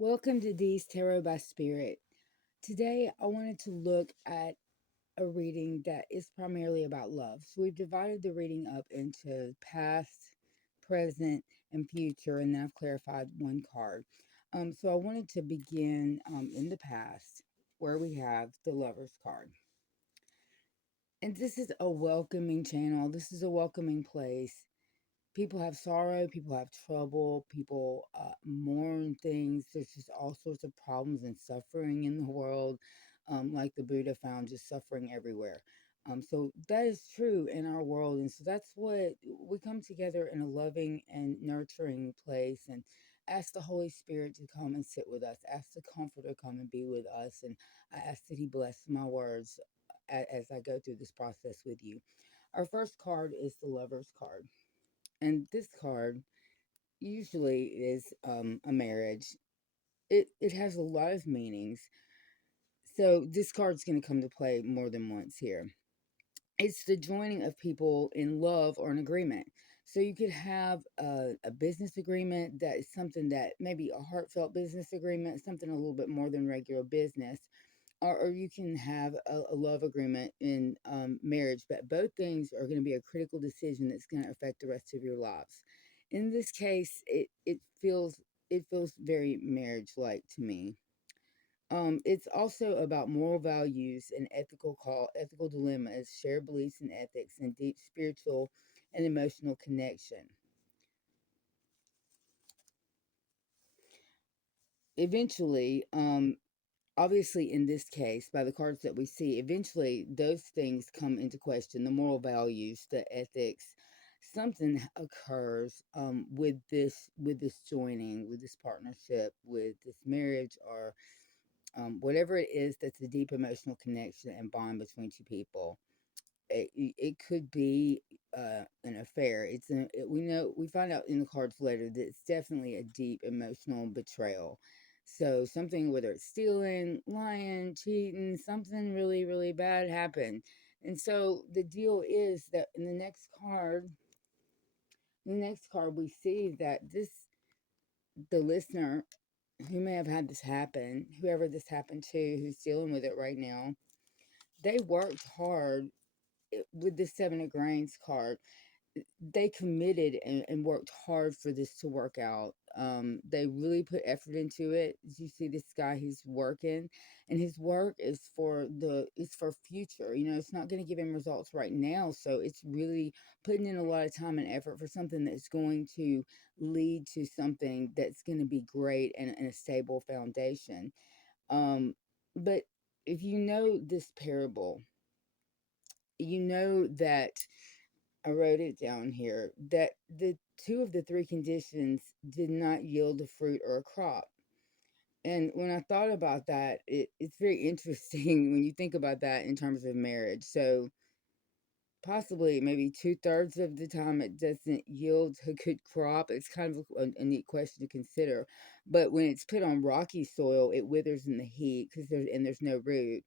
Welcome to Dee's Tarot by Spirit. Today, I wanted to look at a reading that is primarily about love. So, we've divided the reading up into past, present, and future, and then I've clarified one card. So, I wanted to begin in the past, where we have the Lover's card. And this is a welcoming channel, this is a welcoming place. People have sorrow, people have trouble, people mourn things. There's just all sorts of problems and suffering in the world, like the Buddha found, just suffering everywhere. So that is true in our world, and so that's what we come together in a loving and nurturing place, and ask the Holy Spirit to come and sit with us. Ask the Comforter come and be with us, and I ask that He bless my words as I go through this process with you. Our first card is the Lover's card. And this card usually is a marriage. It has a lot of meanings. So this card's going to come to play more than once here. It's the joining of people in love or an agreement. So you could have a business agreement that is something that maybe a heartfelt business agreement, something a little bit more than regular business, or you can have a love agreement in marriage, but both things are going to be a critical decision that's going to affect the rest of your lives. In this case, it feels very marriage like to me. It's also about moral values and ethical dilemmas, shared beliefs and ethics, and deep spiritual and emotional connection. Eventually, obviously in this case, by the cards that we see, eventually those things come into question: the moral values, the ethics. Something occurs with this joining, with this partnership, with this marriage, or whatever it is that's a deep emotional connection and bond between two people. It could be an affair. We find out in the cards later that it's definitely a deep emotional betrayal. So something, whether it's stealing, lying, cheating, something really really bad happened. And so the deal is that in the next card we see that the listener who may have had this happen, whoever this happened to, who's dealing with it right now, they worked hard with the Seven of Grains card. They committed and worked hard for this to work out. They really put effort into it. As you see this guy, he's working, and his work is for future. It's not going to give him results right now, so it's really putting in a lot of time and effort for something that's going to lead to something that's going to be great and a stable foundation. But if you know this parable, you know that I wrote it down here that the two of the three conditions did not yield a fruit or a crop. And when I thought about that, it's very interesting when you think about that in terms of marriage. So, possibly maybe two-thirds of the time it doesn't yield a good crop. It's kind of a neat question to consider. But when it's put on rocky soil, it withers in the heat because there's no root.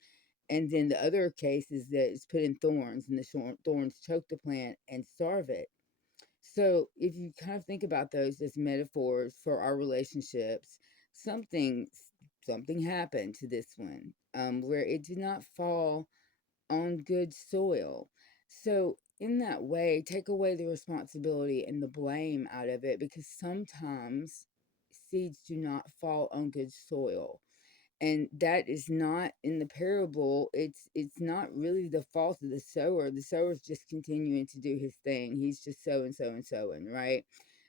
And then the other case is that it's put in thorns, and the thorns choke the plant and starve it. So if you kind of think about those as metaphors for our relationships, something something happened to this one, where it did not fall on good soil. So in that way, take away the responsibility and the blame out of it, because sometimes seeds do not fall on good soil, and that is not in the parable. It's not really the fault of the sower. The sower's just continuing to do his thing. He's just sowing, right?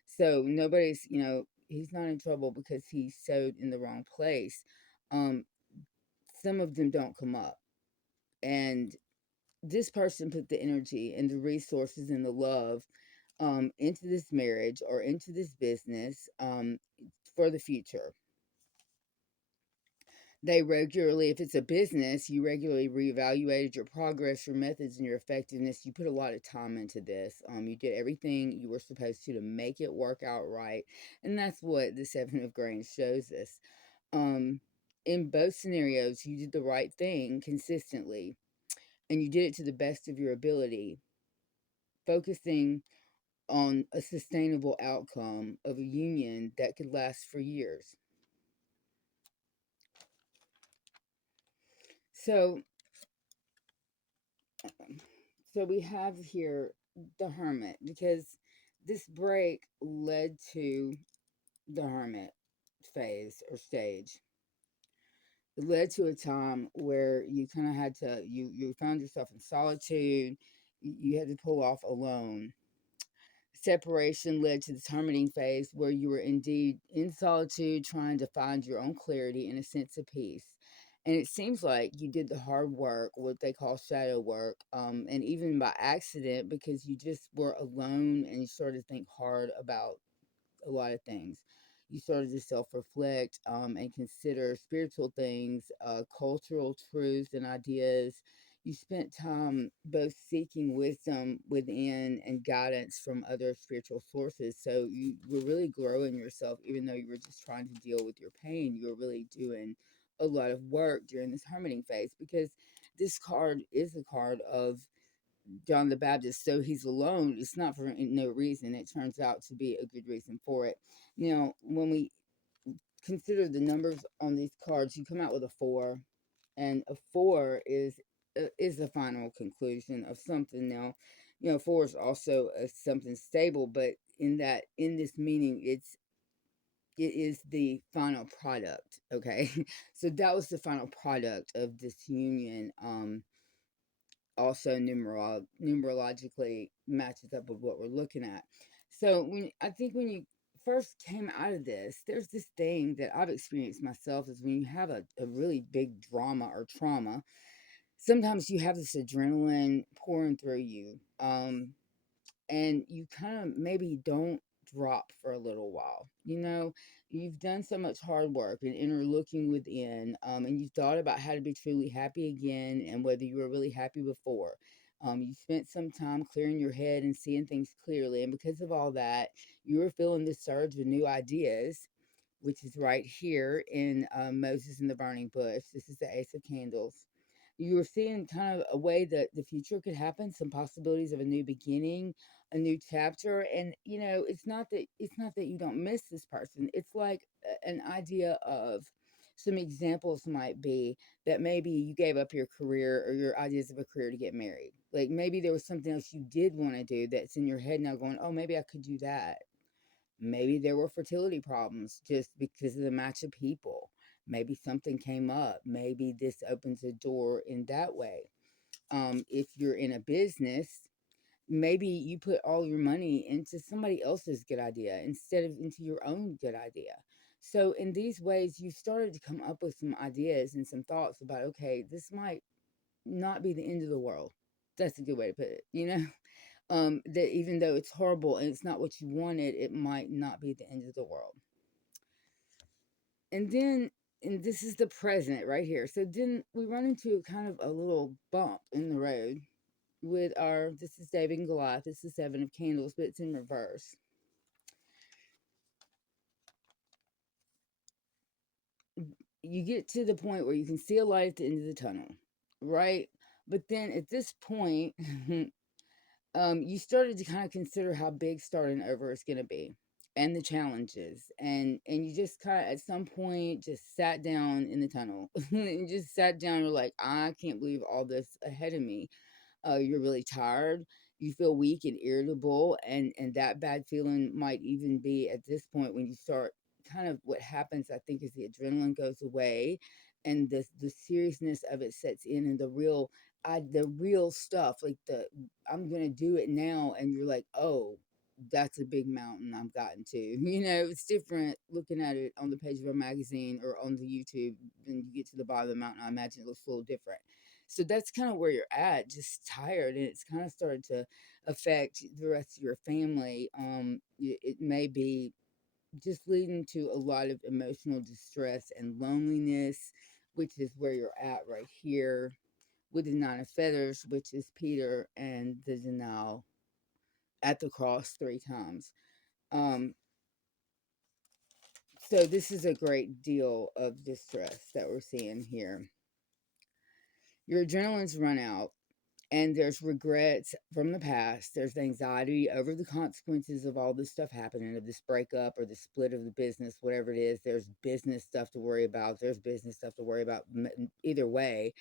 So nobody's, he's not in trouble because he sowed in the wrong place. um some of them don't come up, and this person put the energy and the resources and the love into this marriage or into this business, for the future. They regularly, if it's a business, you regularly reevaluated your progress, your methods, and your effectiveness. You put a lot of time into this. You did everything you were supposed to make it work out right. And that's what the Seven of Grains shows us. Um, in both scenarios, you did the right thing consistently, and you did it to the best of your ability, focusing on a sustainable outcome of a union that could last for years. So, so we have here the Hermit, because this break led to the Hermit phase or stage. It led to a time where you kind of had to, you found yourself in solitude. You had to pull off alone. Separation led to the terminating phase, where you were indeed in solitude, trying to find your own clarity and a sense of peace. And it seems like you did the hard work, what they call shadow work, and even by accident, because you just were alone and you started to think hard about a lot of things. You started to self reflect, and consider spiritual things, cultural truths and ideas. You spent time both seeking wisdom within and guidance from other spiritual sources. So you were really growing yourself, even though you were just trying to deal with your pain. You were really doing a lot of work during this hermiting phase, because this card is a card of John the Baptist, so he's alone. It's not for no reason. It turns out to be a good reason for it. Now, when we consider the numbers on these cards, you come out with a four, and a four is the final conclusion of something. Now, four is also something stable, but in this meaning, it is the final product. Okay, so that was the final product of this union. Also numerologically matches up with what we're looking at. So when you first came out of this, there's this thing that I've experienced myself, is when you have a really big drama or trauma, sometimes you have this adrenaline pouring through you. And you kind of maybe don't drop for a little while. You've done so much hard work and inner looking within, and you thought about how to be truly happy again, and whether you were really happy before. You spent some time clearing your head and seeing things clearly, and because of all that, you were feeling this surge of new ideas, which is right here in Moses in the Burning Bush. This is the Ace of Candles. You were seeing kind of a way that the future could happen, some possibilities of a new beginning, a new chapter. And it's not that you don't miss this person. It's like an idea of, some examples might be that maybe you gave up your career or your ideas of a career to get married. Like maybe there was something else you did want to do that's in your head now, going, oh, maybe I could do that. Maybe there were fertility problems just because of the match of people. Maybe something came up. Maybe this opens a door in that way. If you're in a business, maybe you put all your money into somebody else's good idea instead of into your own good idea. So, in these ways, you started to come up with some ideas and some thoughts about, okay, this might not be the end of the world. That's a good way to put it. That even though it's horrible and it's not what you wanted, it might not be the end of the world. And then, and this is the present right here. So then we run into kind of a little bump in the road with this is David and Goliath. This is Seven of Candles, but it's in reverse. You get to the point where you can see a light at the end of the tunnel, right? But then at this point, you started to kind of consider how big starting over is going to be, and the challenges, and you just kind of at some point just sat down in the tunnel and just sat down. You're like, I can't believe all this ahead of me. You're really tired, you feel weak and irritable, and that bad feeling might even be at this point when you start, kind of what happens, I think, is the adrenaline goes away, and the seriousness of it sets in, and the real stuff, like the I'm gonna do it now, and you're like, oh, that's a big mountain I've gotten to. It's different looking at it on the page of a magazine or on the YouTube. Then you get to the bottom of the mountain, I imagine it looks a little different. So that's kind of where you're at, just tired, and it's kind of started to affect the rest of your family. It may be just leading to a lot of emotional distress and loneliness, which is where you're at right here with the Nine of Feathers, which is Peter and the denial at the cross 3 times. Um, so this is a great deal of distress that we're seeing here. Your adrenaline's run out, and there's regrets from the past. There's anxiety over the consequences of all this stuff happening, of this breakup or the split of the business, whatever it is. There's business stuff to worry about. There's business stuff to worry about either way.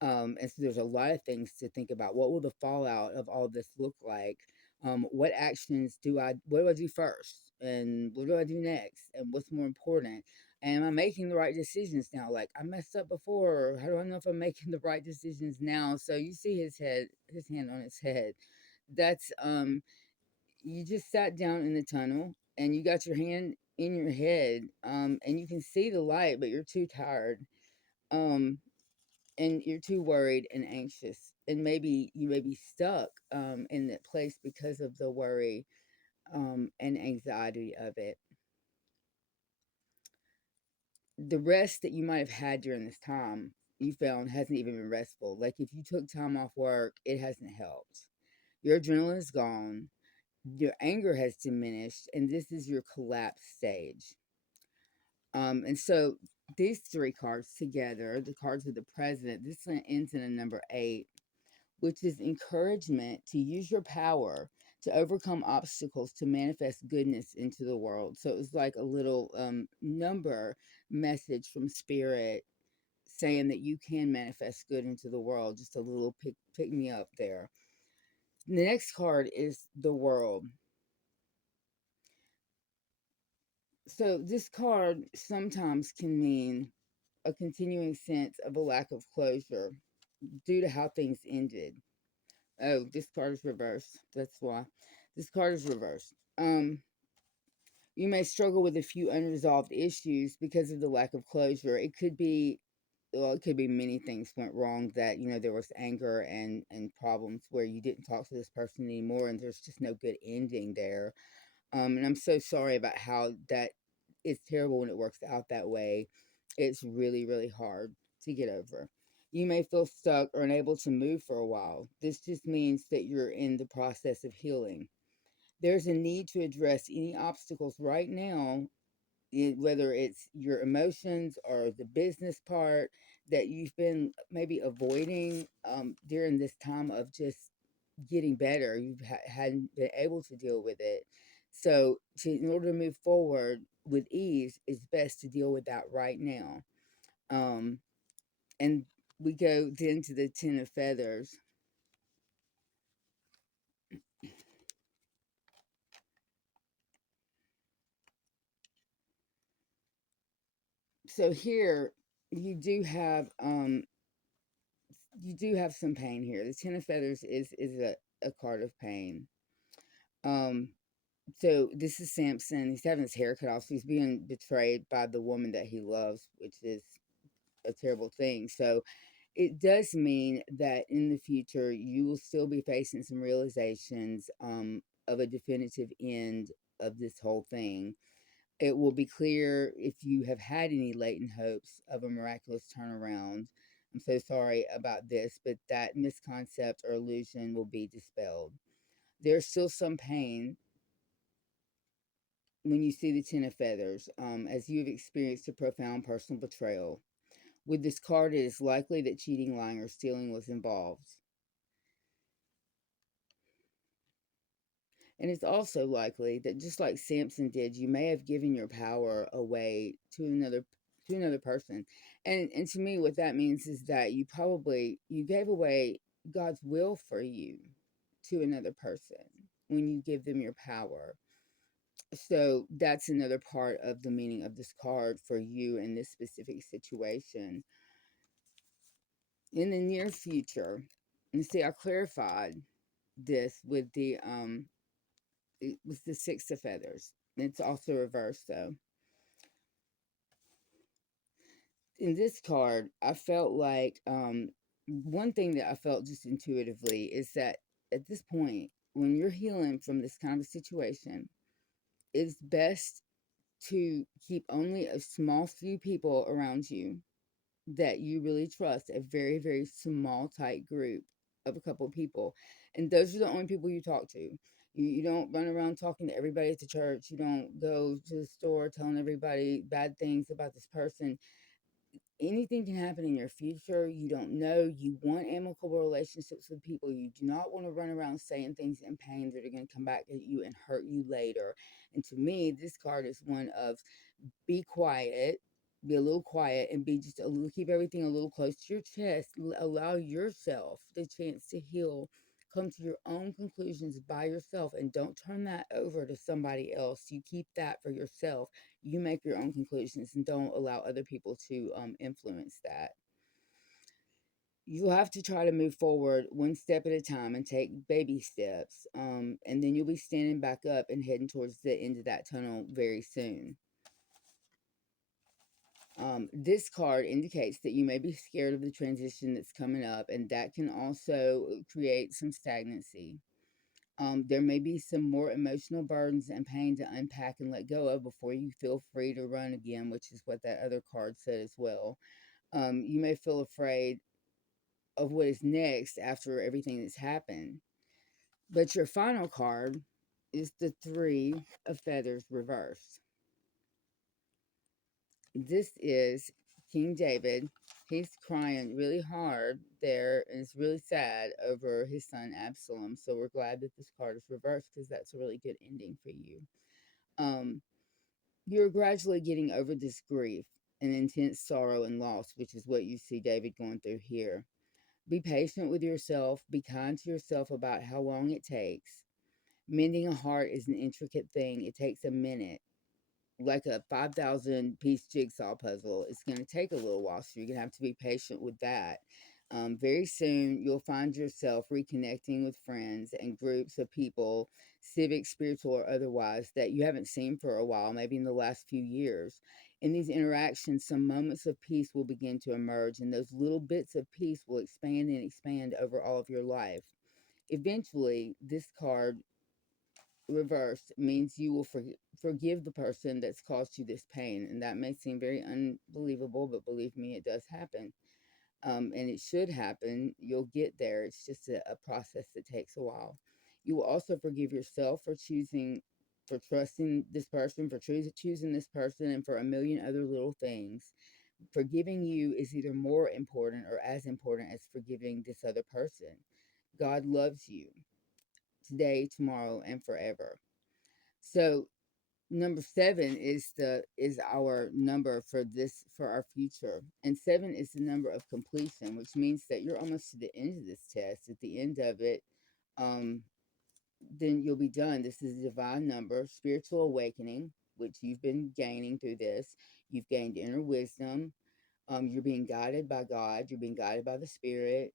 And so there's a lot of things to think about. What will the fallout of all this look like? What actions what do I do first? And what do I do next? And what's more important? And am I making the right decisions now? Like I messed up before. How do I know if I'm making the right decisions now? So you see his hand on his head. That's you just sat down in the tunnel and you got your hand in your head, and you can see the light, but you're too tired. Um, and you're too worried and anxious, and maybe you may be stuck in that place because of the worry and anxiety of it. The rest that you might have had during this time you found hasn't even been restful. Like if you took time off work, it hasn't helped. Your adrenaline is gone, your anger has diminished, and this is your collapse stage. And so these three cards together, the cards of the president, this one ends in a number 8, which is encouragement to use your power to overcome obstacles to manifest goodness into the world. So it was like a little number message from spirit saying that you can manifest good into the world. Just a little pick me up there. The next card is the world. So this card sometimes can mean a continuing sense of a lack of closure due to how things ended. Oh, this card is reversed. That's why. This card is reversed. You may struggle with a few unresolved issues because of the lack of closure. It could be, well, it could be many things went wrong, that, there was anger and problems where you didn't talk to this person anymore and there's just no good ending there. And I'm so sorry about how that is terrible when it works out that way. It's really, really hard to get over. You may feel stuck or unable to move for a while. This just means that you're in the process of healing. There's a need to address any obstacles right now, whether it's your emotions or the business part that you've been maybe avoiding during this time of just getting better. You hadn't been able to deal with it. So, in order to move forward with ease, it's best to deal with that right now. Um, and we go then to the Ten of Feathers. So here you do have some pain here. The Ten of Feathers is a card of pain. Um, so this is Samson. He's having his hair cut off. So he's being betrayed by the woman that he loves, which is a terrible thing. So it does mean that in the future you will still be facing some realizations of a definitive end of this whole thing. It will be clear if you have had any latent hopes of a miraculous turnaround. I'm so sorry about this, but that misconcept or illusion will be dispelled. There's still some pain when you see the Ten of Feathers, as you've experienced a profound personal betrayal. With this card, it is likely that cheating, lying, or stealing was involved. And it's also likely that just like Samson did, you may have given your power away to another person. And to me what that means is that you gave away God's will for you to another person when you give them your power. So that's another part of the meaning of this card for you in this specific situation. In the near future, and see, I clarified this with it was the Six of Feathers. It's also reversed though. In this card, I felt like one thing that I felt just intuitively is that at this point, when you're healing from this kind of situation, it's best to keep only a small few people around you that you really trust, a very, very small, tight group of a couple of people. And those are the only people you talk to. You don't run around talking to everybody at the church. You don't go to the store telling everybody bad things about this person. Anything can happen in your future. You don't know. You want amicable relationships with people. You do not want to run around saying things in pain that are going to come back at you and hurt you later. And to me, this card is one of be quiet, be a little quiet and be just a little, keep everything a little close to your chest. Allow yourself the chance to heal. Come to your own conclusions by yourself and don't turn that over to somebody else. You keep that for yourself. You make your own conclusions and don't allow other people to influence that. You'll have to try to move forward one step at a time and take baby steps. And then you'll be standing back up and heading towards the end of that tunnel very soon. This card indicates that you may be scared of the transition that's coming up, and that can also create some stagnancy. There may be some more emotional burdens and pain to unpack and let go of before you feel free to run again, which is what that other card said as well. You may feel afraid of what is next after everything that's happened. But your final card is the Three of Feathers reversed. This is King David. He's crying really hard there and is really sad over his son Absalom. So we're glad that this card is reversed because that's a really good ending for you. Um, you're gradually getting over this grief and intense sorrow and loss, which is what you see David going through here. Be patient with yourself. Be kind to yourself about how long it takes. Mending a heart is an intricate thing. It takes a minute, like a 5,000 piece jigsaw puzzle. It's going to take a little while, so you're going to have to be patient with that. Very soon, you'll find yourself reconnecting with friends and groups of people, civic, spiritual, or otherwise, that you haven't seen for a while, maybe in the last few years. In these interactions, some moments of peace will begin to emerge, and those little bits of peace will expand and expand over all of your life. Eventually, this card reversed means you will forgive the person that's caused you this pain. And that may seem very unbelievable, but believe me, it does happen. And it should happen. You'll get there. It's just a process that takes a while. You will also forgive yourself for for trusting this person, for choosing this person, and for a million other little things. Forgiving you is either more important or as important as forgiving this other person. God loves you today, tomorrow, and forever. So number seven is our number for our future, and seven is the number of completion, which means that you're almost to the end of this test. At the end of it, um, then you'll be done. This is a divine number, spiritual awakening, which you've been gaining through this. You've gained inner wisdom. You're being guided by God. You're being guided by the Spirit.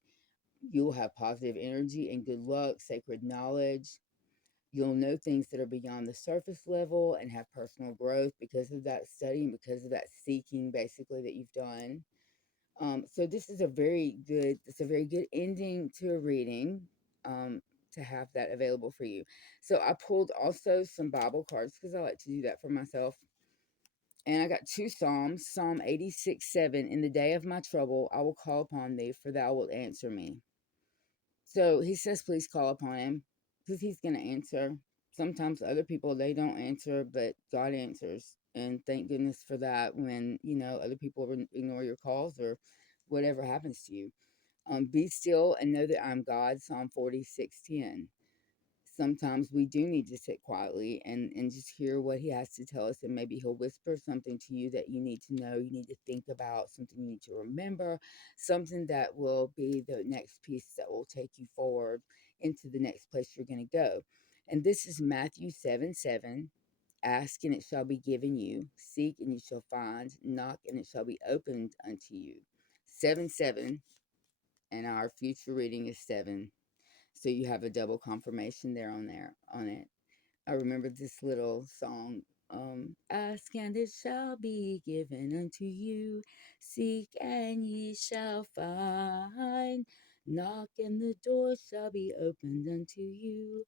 You'll have positive energy and good luck, sacred knowledge. You'll know things that are beyond the surface level and have personal growth because of that study and because of that seeking, basically, that you've done. So this is it's a very good ending to a reading, to have that available for you. So I pulled also some Bible cards because I like to do that for myself. And I got two Psalms, Psalm 86:7. In the day of my trouble, I will call upon thee, for thou wilt answer me. So he says, please call upon him because he's going to answer. Sometimes other people, they don't answer, but God answers. And thank goodness for that when, other people ignore your calls or whatever happens to you. Be still and know that I'm God, Psalm 46:10. Sometimes we do need to sit quietly and just hear what he has to tell us, and maybe he'll whisper something to you that you need to know, you need to think about, something you need to remember, something that will be the next piece that will take you forward into the next place you're going to go. And this is Matthew 7:7. Ask and it shall be given you, seek and you shall find, knock and it shall be opened unto you. 7:7, and our future reading is 7. So you have a double confirmation there on it. I remember this little song. Ask and it shall be given unto you. Seek and ye shall find. Knock and the door shall be opened unto you.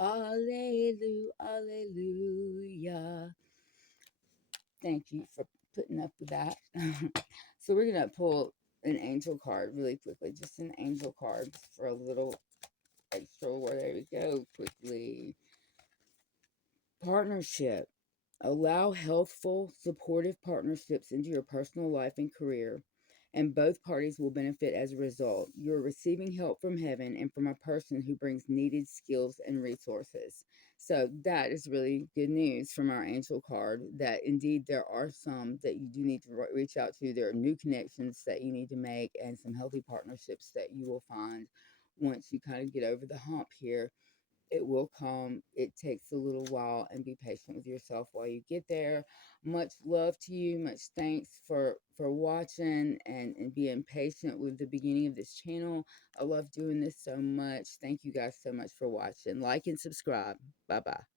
Alleluia, alleluia. Thank you for putting up with that. So we're going to pull an angel card really quickly. Just an angel card for a little extra. There we go, quickly. Partnership. Allow healthful, supportive partnerships into your personal life and career. and both parties will benefit as a result. You're receiving help from heaven and from a person who brings needed skills and resources. So that is really good news from our angel card, that indeed there are some that you do need to reach out to. There are new connections that you need to make and some healthy partnerships that you will find once you kind of get over the hump here. It will come. It takes a little while, and be patient with yourself while you get there. Much love to you. Much thanks for watching and being patient with the beginning of this channel. I love doing this so much. Thank you guys so much for watching. Like and subscribe. Bye bye.